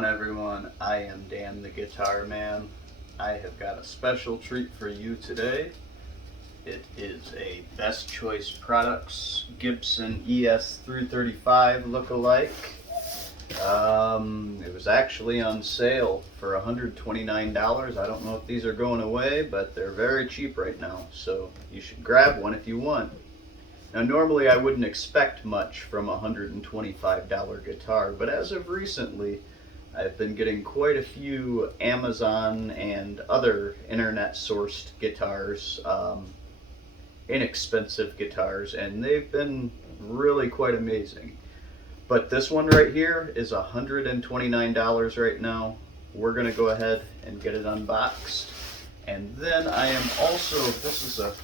on, everyone? I am Dan the Guitar Man. I have got a special treat for you today. It is a Best Choice Products Gibson ES-335 look-alike. It was actually on sale for $129. I don't know if these are going away, but they're very cheap right now, so you should grab one if you want. Now, normally I wouldn't expect much from a $125 guitar, but as of recently, I've been getting quite a few Amazon and other internet-sourced guitars, inexpensive guitars, and they've been really quite amazing. But this one right here is $129 right now. We're going to go ahead and get it unboxed. And then I am also, this is a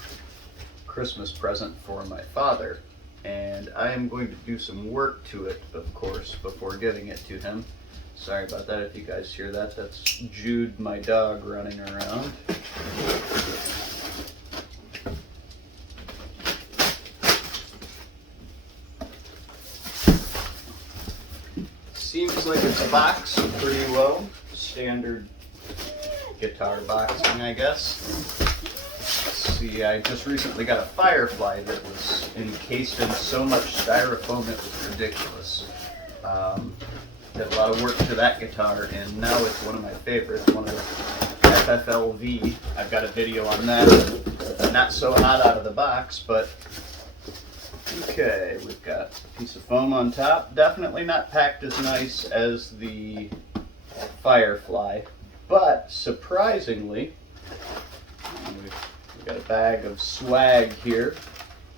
Christmas present for my father, and I am going to do some work to it, of course, before giving it to him. Sorry about that if you guys hear that. That's Jude, my dog, running around. Seems like it's boxed pretty well. Standard guitar boxing, I guess. Let's see, I just recently got a Firefly that was encased in so much styrofoam it was ridiculous. Did a lot of work to that guitar, and now it's one of my favorites, one of the FFLV. I've got a video on that. Not so hot out of the box, but okay, we've got a piece of foam on top. Definitely not packed as nice as the Firefly, but surprisingly, we've got a bag of swag here.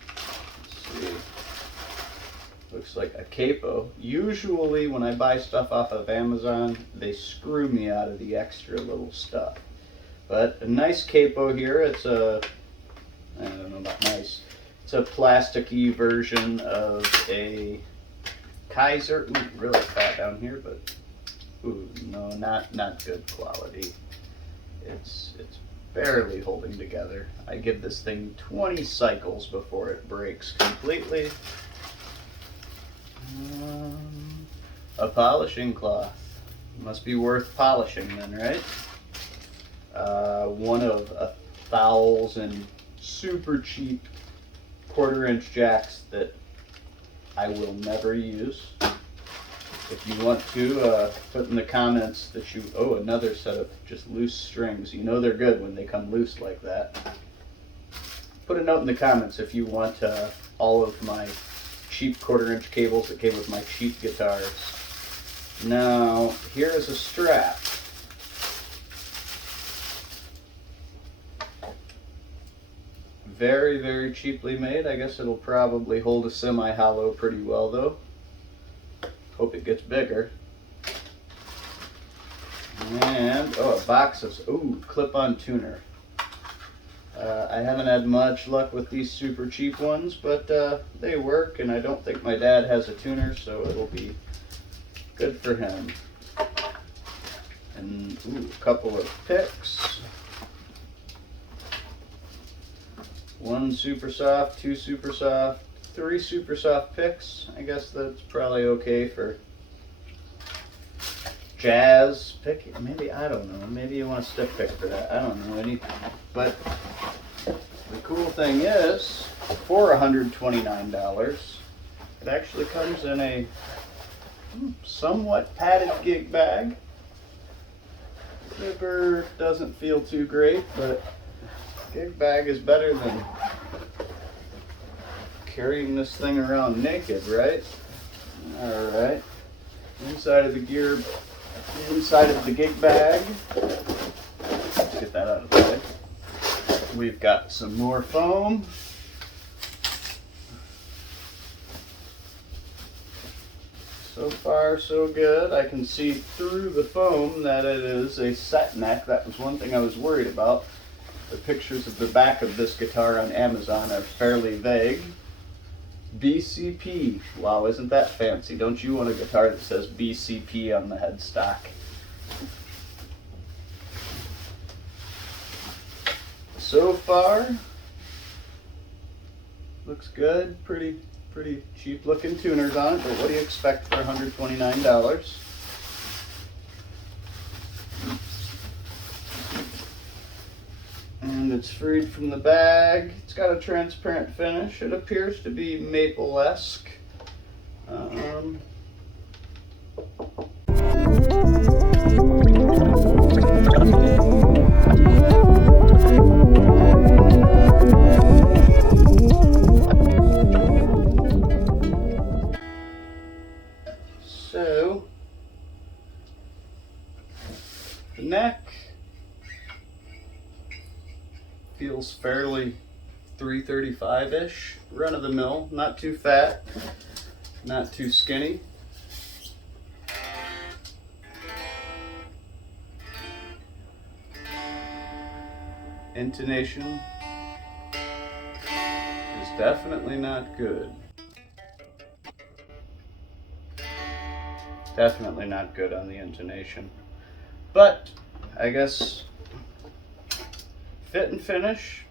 Let's see. Looks like a capo. Usually when I buy stuff off of Amazon, they screw me out of the extra little stuff. But a nice capo here. It's a, I don't know about nice. It's a plasticky version of a Kaiser. Ooh, really fat down here, but ooh, no, not good quality. It's barely holding together. I give this thing 20 cycles before it breaks completely. A polishing cloth. Must be worth polishing then, right? One of 1,000 super cheap 1/4-inch jacks that I will never use. If you want to, put in the comments that you, oh, another set of just loose strings. You know they're good when they come loose like that. Put a note in the comments if you want all of my cheap 1/4-inch cables that came with my cheap guitars. Now, here is a strap. Very, very cheaply made. I guess it'll probably hold a semi-hollow pretty well, though. Hope it gets bigger. And, oh, a box of, ooh, clip-on tuner. I haven't had much luck with these super cheap ones, but they work, and I don't think my dad has a tuner, so it'll be good for him. And, ooh, a couple of picks. 1 super soft, 2 super soft, 3 super soft picks. I guess that's probably okay for jazz pick. Maybe, I don't know, maybe you want a stick pick for that. I don't know anything. But the cool thing is, for $129, it actually comes in a somewhat padded gig bag. Zipper doesn't feel too great, but gig bag is better than carrying this thing around naked, right? Alright. Inside of the gig bag. Let's get that out of the way. We've got some more foam. So far, so good. I can see through the foam that it is a set neck. That was one thing I was worried about. The pictures of the back of this guitar on Amazon are fairly vague. BCP. Wow, isn't that fancy? Don't you want a guitar that says BCP on the headstock? So far, looks good. Pretty cheap looking tuners on it, but what do you expect for $129? it's freed from the bag. It's got a transparent finish. It appears to be maple-esque. So, the neck feels fairly 335-ish, run-of-the-mill, not too fat, not too skinny. Intonation is definitely not good. Definitely not good on the intonation. But I guess fit and finish,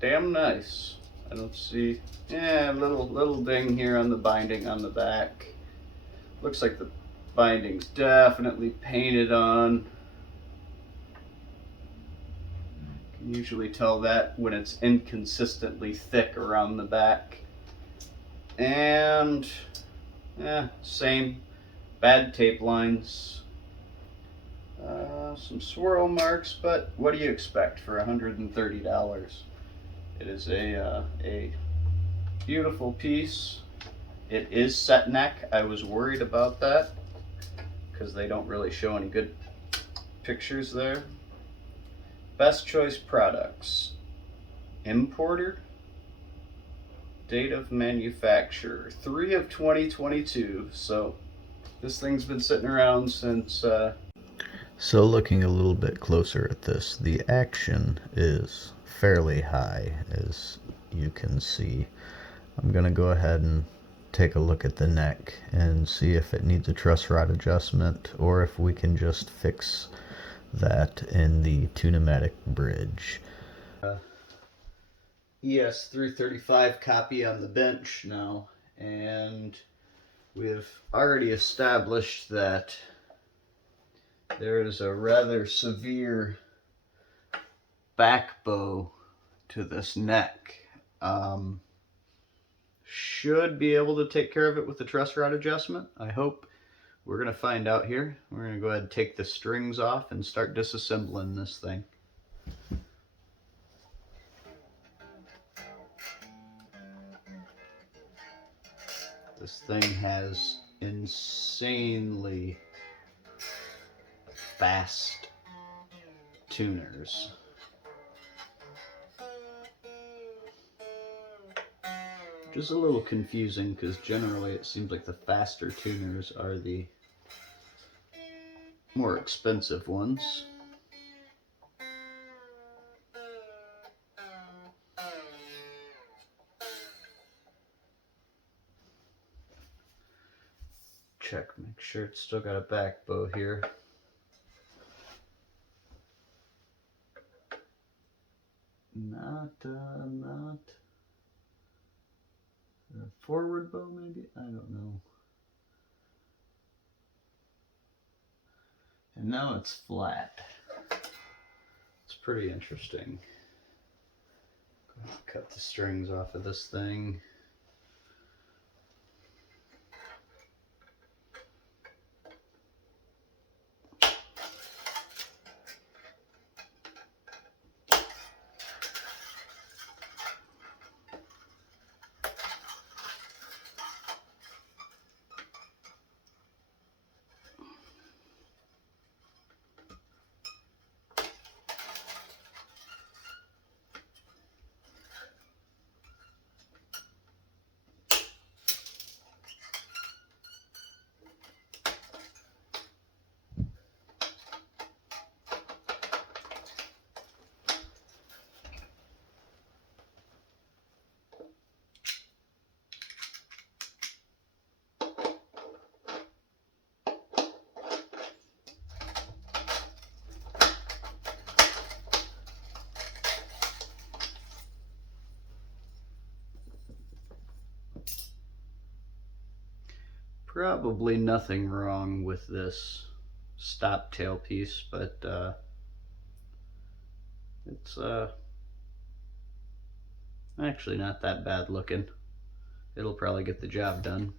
damn nice. I don't see, a little ding here on the binding on the back. Looks like the binding's definitely painted on. You can usually tell that when it's inconsistently thick around the back. And same bad tape lines. Some swirl marks, but what do you expect for $130? It is a beautiful piece. It is set neck. I was worried about that because they don't really show any good pictures there. Best choice products. Importer. Date of manufacture. 3 of 2022. So this thing's been sitting around since... So looking a little bit closer at this, the action is fairly high, as you can see. I'm going to go ahead and take a look at the neck and see if it needs a truss rod adjustment or if we can just fix that in the TUNE-O-MATIC bridge. ES-335 copy on the bench now, and we've already established that there is a rather severe back bow to this neck. Should be able to take care of it with the truss rod adjustment, I hope. We're going to find out here. We're going to go ahead and take the strings off and start disassembling this thing. This thing has insanely fast tuners. Which is a little confusing because generally it seems like the faster tuners are the more expensive ones. Check, make sure it's still got a back bow here. Not a forward bow maybe? I don't know. And now it's flat. It's pretty interesting. Cut the strings off of this thing. Probably nothing wrong with this stop tail piece, but It's actually not that bad looking. It'll probably get the job done.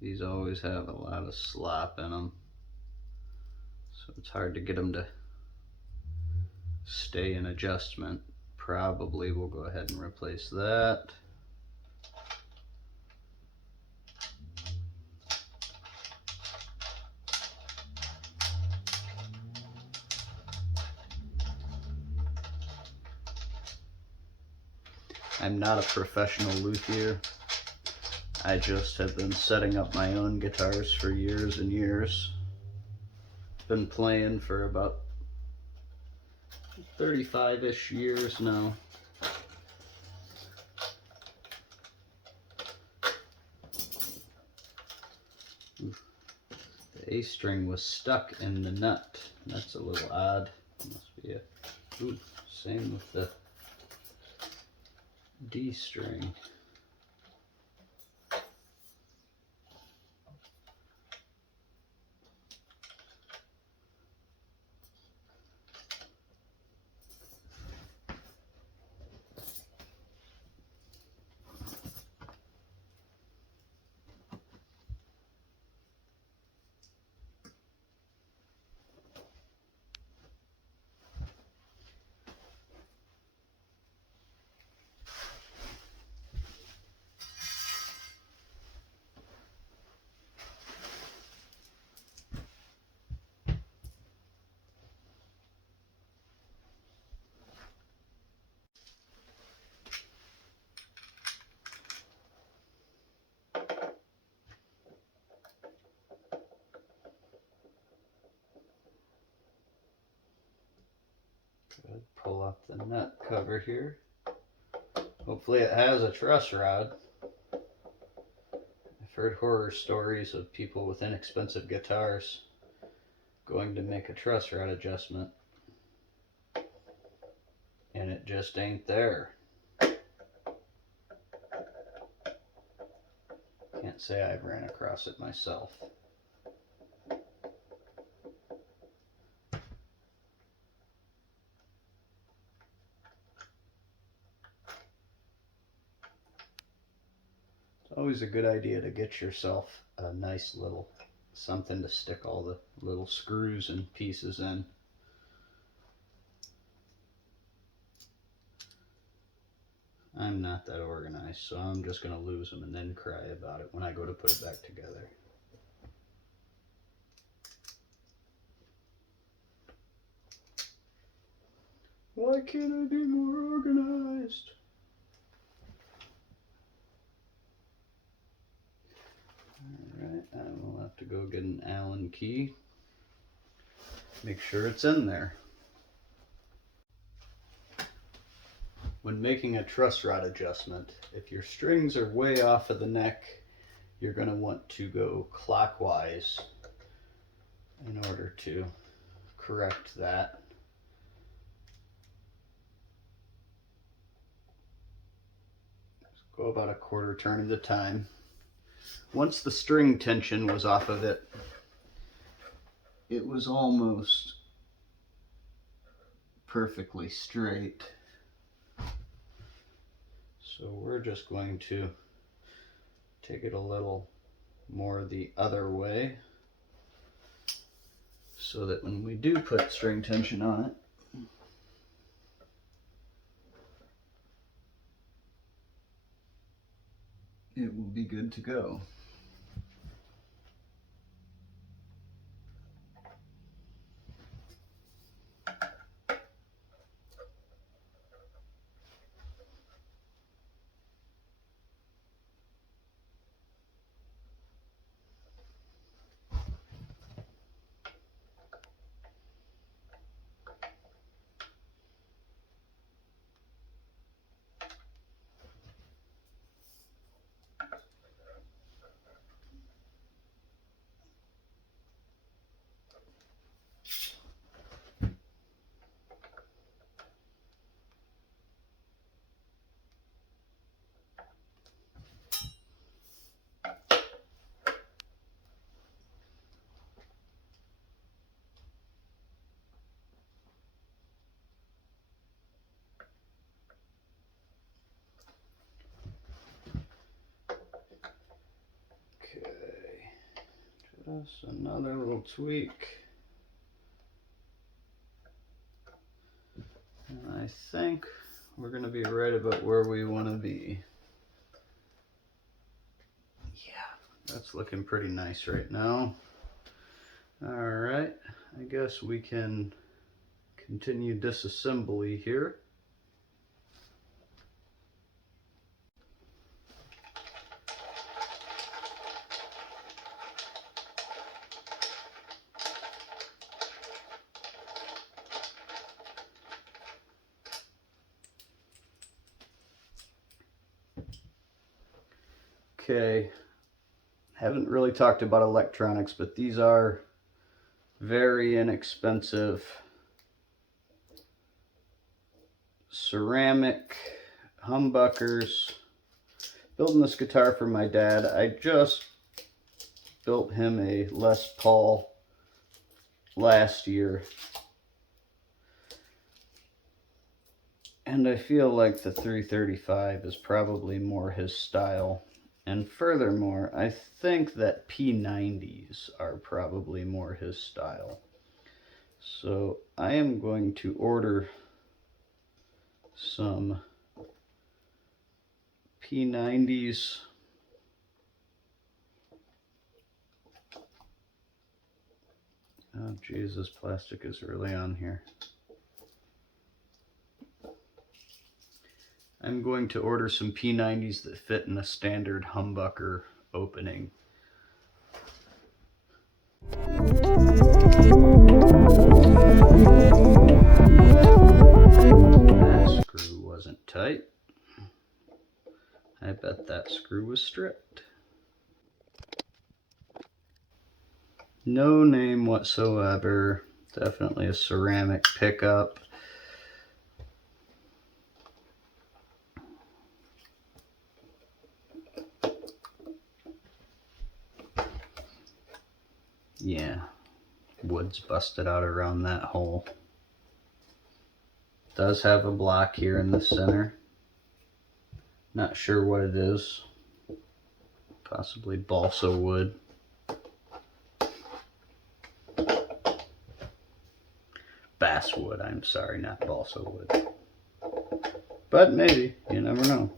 These always have a lot of slop in them, so it's hard to get them to stay in adjustment. Probably we'll go ahead and replace that. I'm not a professional luthier. I just have been setting up my own guitars for years and years. Been playing for about 35-ish years now. The A string was stuck in the nut. That's a little odd. Must be a... Ooh, same with the D string. Good. Pull up the nut cover here. Hopefully it has a truss rod. I've heard horror stories of people with inexpensive guitars going to make a truss rod adjustment, and it just ain't there. Can't say I've ran across it myself. It's always a good idea to get yourself a nice little something to stick all the little screws and pieces in. I'm not that organized, so I'm just going to lose them and then cry about it when I go to put it back together. Why can't I be more organized? Alright, I will have to go get an Allen key. Make sure it's in there. When making a truss rod adjustment, if your strings are way off of the neck, you're going to want to go clockwise in order to correct that. Just go about a quarter turn at a time. Once the string tension was off of it, it was almost perfectly straight. So we're just going to take it a little more the other way so that when we do put string tension on it, it will be good to go. Just another little tweak. And I think we're going to be right about where we want to be. Yeah, that's looking pretty nice right now. All right, I guess we can continue disassembly here. Okay, haven't really talked about electronics, but these are very inexpensive ceramic humbuckers. Building this guitar for my dad. I just built him a Les Paul last year, and I feel like the 335 is probably more his style. And furthermore, I think that P90s are probably more his style. So I am going to order some P90s. Oh geez, this plastic is really on here. I'm going to order some P90s that fit in a standard humbucker opening. That screw wasn't tight. I bet that screw was stripped. No name whatsoever. Definitely a ceramic pickup. Yeah, wood's busted out around that hole. Does have a block here in the center. Not sure what it is. Possibly balsa wood. Basswood, I'm sorry, not balsa wood. But maybe, you never know.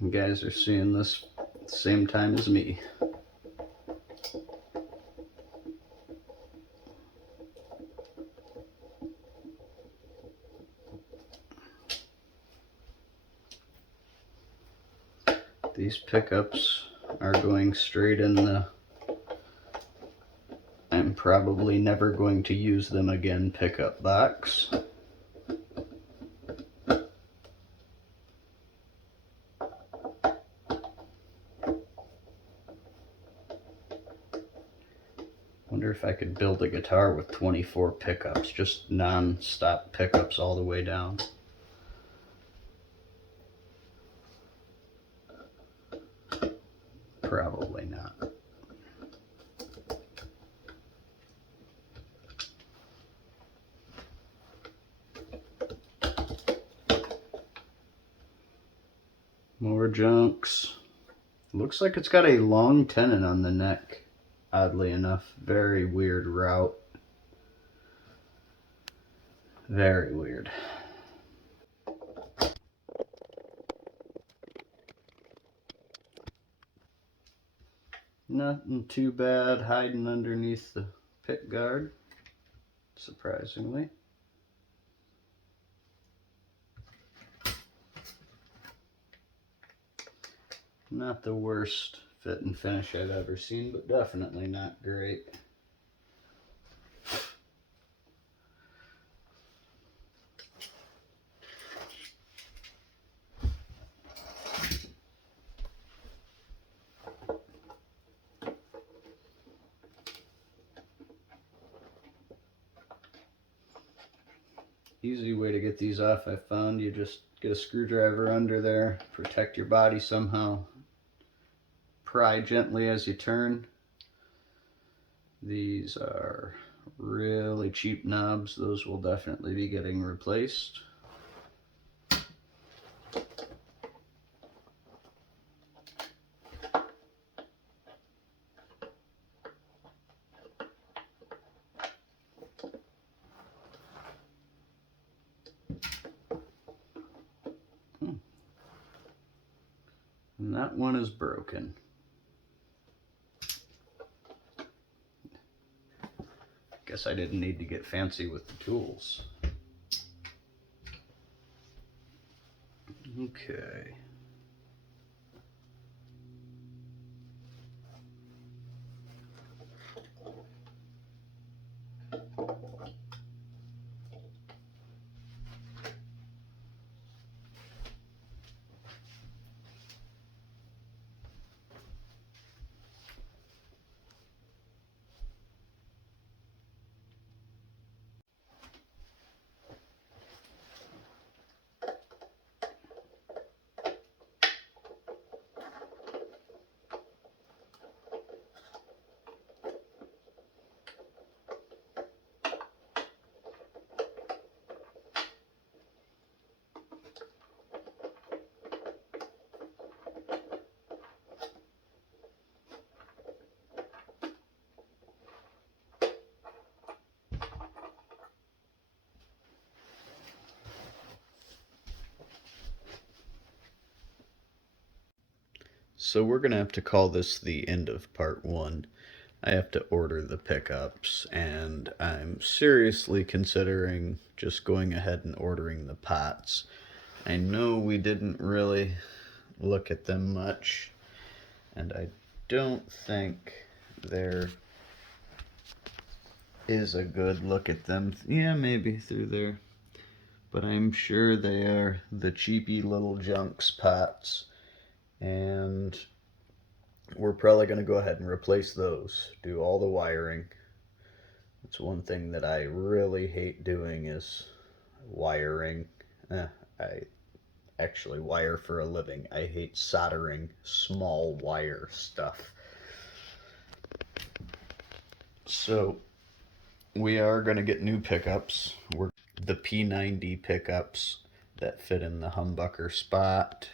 You guys are seeing this at the same time as me. These pickups are going straight in the I'm probably never going to use them again pickup box. Wonder if I could build a guitar with 24 pickups, just non-stop pickups all the way down. Probably not. More junks. Looks like it's got a long tenon on the neck. Oddly enough, very weird route. Very weird. Nothing too bad hiding underneath the pick guard, surprisingly. Not the worst fit and finish I've ever seen, but definitely not great. Easy way to get these off, I found. You just get a screwdriver under there, protect your body somehow, pry gently as you turn. These are really cheap knobs, those will definitely be getting replaced. And that one is broken. Guess I didn't need to get fancy with the tools. Okay. So we're gonna have to call this the end of part one. I have to order the pickups, and I'm seriously considering just going ahead and ordering the pots. I know we didn't really look at them much, and I don't think there is a good look at them. Yeah, maybe through there. But I'm sure they are the cheapy little junks pots, and we're probably going to go ahead and replace those, do all the wiring. It's one thing that I really hate doing is wiring. I actually wire for a living. I hate soldering small wire stuff. So we are going to get new pickups. We're the P90 pickups that fit in the humbucker spot.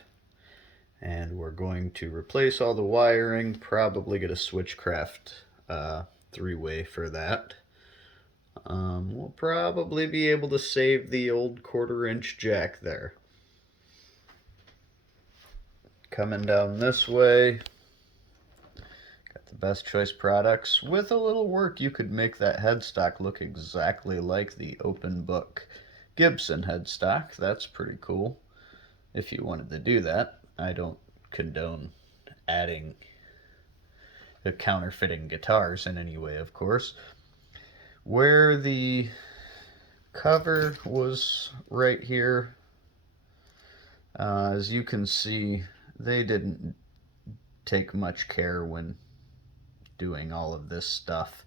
And we're going to replace all the wiring, probably get a Switchcraft 3-way for that. We'll probably be able to save the old 1/4-inch jack there. Coming down this way, got the Best Choice products. With a little work, you could make that headstock look exactly like the open book Gibson headstock. That's pretty cool if you wanted to do that. I don't condone adding counterfeiting guitars in any way, of course. Where the cover was right here, as you can see, they didn't take much care when doing all of this stuff.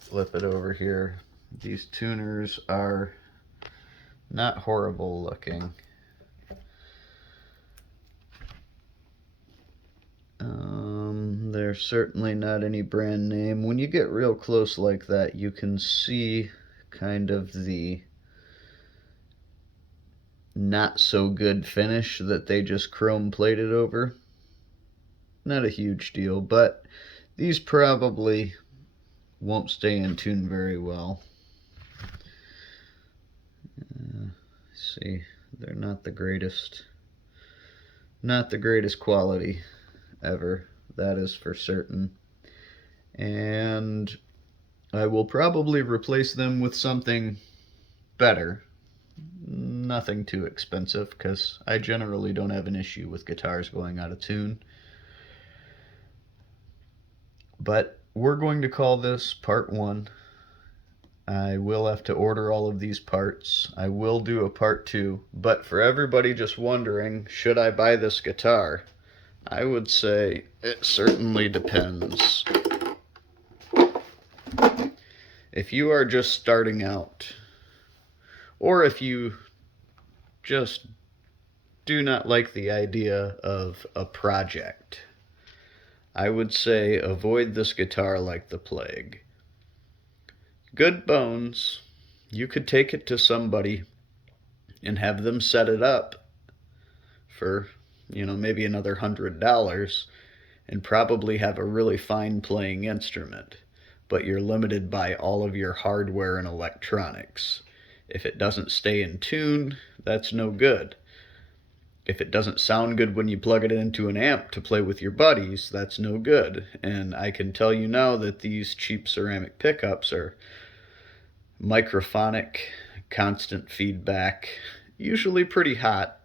Flip it over here. These tuners are not horrible looking. They're certainly not any brand name. When you get real close like that, you can see kind of the not so good finish that they just chrome plated over. Not a huge deal, but these probably won't stay in tune very well. See, they're not the greatest quality ever, that is for certain. And I will probably replace them with something better. Nothing too expensive, because I generally don't have an issue with guitars going out of tune. But we're going to call this part one. I will have to order all of these parts. I will do a part two, but for everybody just wondering, should I buy this guitar? I would say it certainly depends. If you are just starting out, or if you just do not like the idea of a project, I would say avoid this guitar like the plague. Good bones. You could take it to somebody and have them set it up for, maybe another $100 and probably have a really fine playing instrument, but you're limited by all of your hardware and electronics. If it doesn't stay in tune, that's no good. If it doesn't sound good when you plug it into an amp to play with your buddies, that's no good. And I can tell you now that these cheap ceramic pickups are microphonic, constant feedback, usually pretty hot,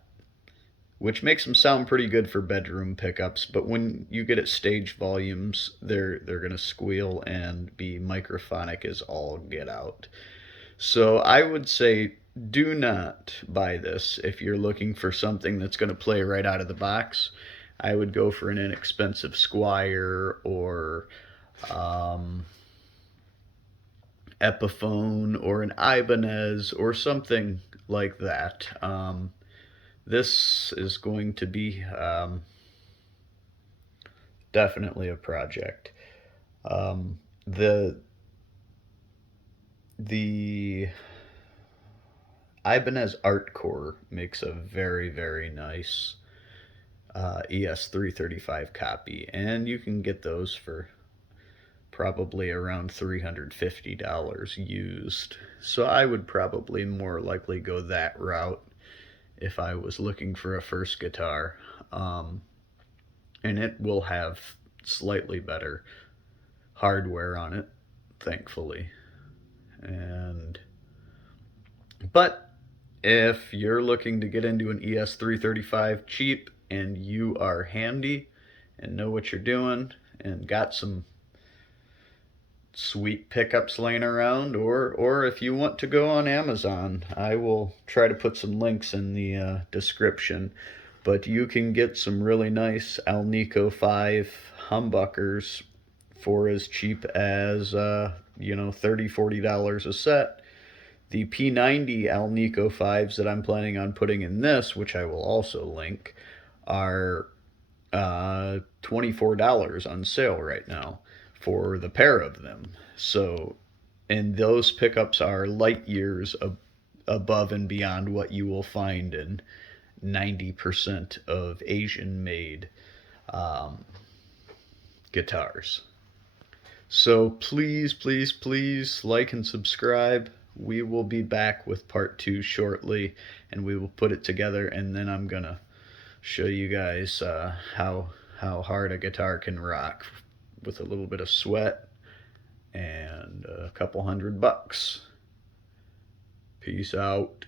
which makes them sound pretty good for bedroom pickups, but when you get at stage volumes, they're going to squeal and be microphonic as all get out. So I would say do not buy this if you're looking for something that's going to play right out of the box. I would go for an inexpensive Squier or Epiphone or an Ibanez or something like that. This is going to be definitely a project. The Ibanez Artcore makes a very, very nice ES-335 copy, and you can get those for probably around $350 used. So I would probably more likely go that route if I was looking for a first guitar. And it will have slightly better hardware on it, thankfully. But if you're looking to get into an ES-335 cheap and you are handy and know what you're doing and got some sweet pickups laying around, or if you want to go on Amazon, I will try to put some links in the description, but you can get some really nice Alnico 5 humbuckers for as cheap as $30-40 a set. The P90 Alnico 5s that I'm planning on putting in this, which I will also link, are $24 on sale right now for the pair of them. So, and those pickups are light years above and beyond what you will find in 90% of Asian made guitars. So please, please, please like and subscribe. We will be back with part 2 shortly, and we will put it together, and then I'm gonna show you guys how hard a guitar can rock with a little bit of sweat and a couple $100. Peace out.